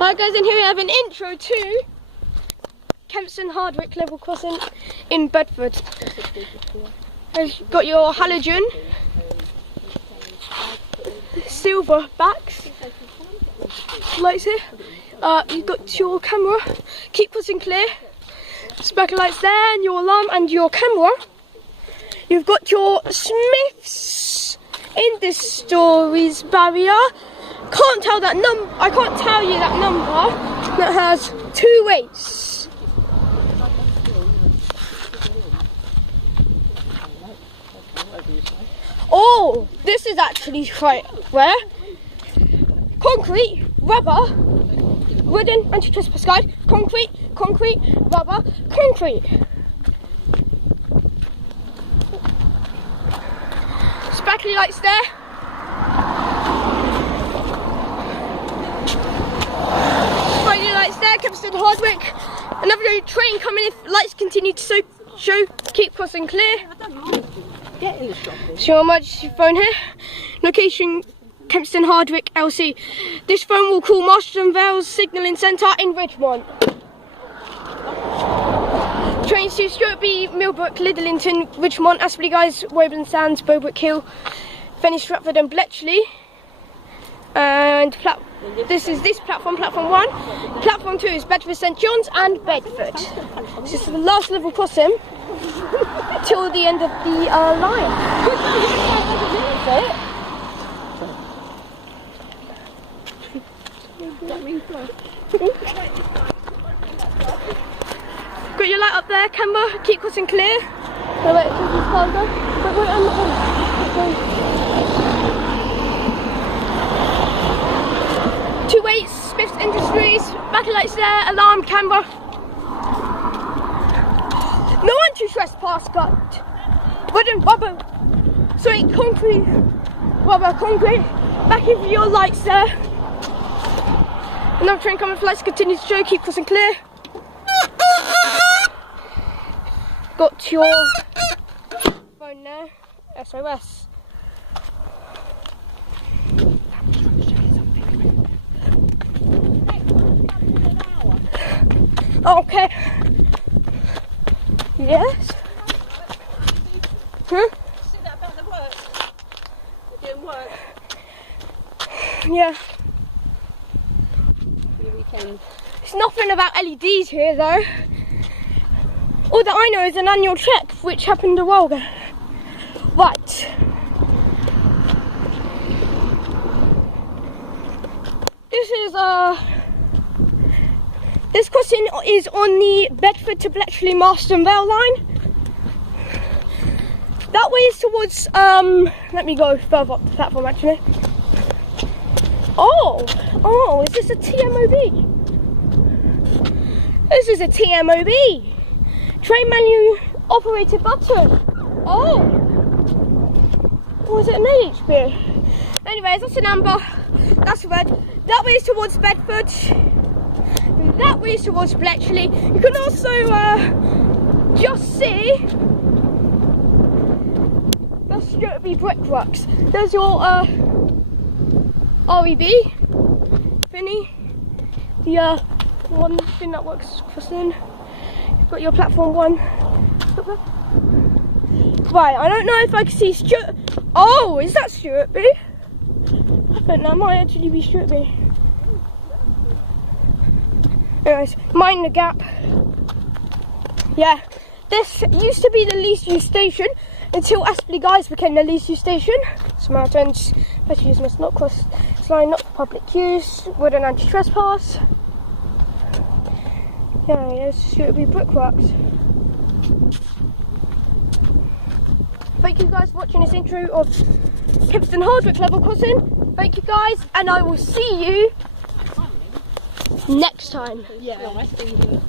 Alright guys, and here we have an intro to Kempston Hardwick level crossing in Bedford. You've got your halogen, silver backs, lights here. You've got your camera, keep crossing clear, sparkle lights there, and your alarm and your camera. You've got your Smith's Industries barrier. Can't tell that I can't tell you that number. That has 2 weights. Oh, this is actually quite rare. Concrete, rubber, wooden anti-trespass guide. Concrete, rubber, concrete. Sparkly lights there. Sparkly lights there, Kempston Hardwick. Another train coming if lights continue to show. Keep crossing clear. Show how much your phone here. Location Kempston Hardwick LC. This phone will call Marston Vale's Signalling Centre in Richmond. Trains to Stuartby, Millbrook, Lidlington, Richmond, Aspley Guys, Woburn Sands, Bowbrook Hill, Fenny, Stratford and Bletchley. And this is platform 1. Platform 2 is Bedford St John's and Bedford. This is the last level crossing till the end of the line. Got your light up there, camera, keep crossing clear. Wait, I'm not 2 weights, Smith's Industries, backlights there, alarm, camera. No anti-trespass cut. Wooden, rubber, sorry, concrete, rubber, concrete. Back in your lights there. Another train coming, lights continue to show, keep crossing clear. Got your phone there, SOS. Okay. Yes. Huh? See that about the work? They're doing work. Yeah. For your weekend. It's nothing about LEDs here though. All that I know is an annual check, which happened a while ago. Right. This crossing is on the Bedford to Bletchley Marston Vale line. That way is towards, let me go further up the platform actually. Oh, is this a TMOB? This is a TMOB. Train manual operated button. Oh, was it an AHB? Anyways, that's an amber, that's red. That way is towards Bedford. That way is towards Bletchley. You can also just see the Stuartby brickworks. There's your REB thingy, the one thing that works crossing. You've got your platform 1. Right, I don't know if I can see Stuart. Oh, is that Stuartby? I think that might actually be Stuartby. Anyways, mind the gap. Yeah, this used to be the least used station until Aspley Guys became the least used station. Samaritans, pedestrians must not cross this line, not for public use. Wooden anti-trespass. Yeah, there's Stuartby brickworks. Thank you guys for watching this intro of Kempston Hardwick level crossing. Thank you guys, and I will see you next time. Yeah, I see you.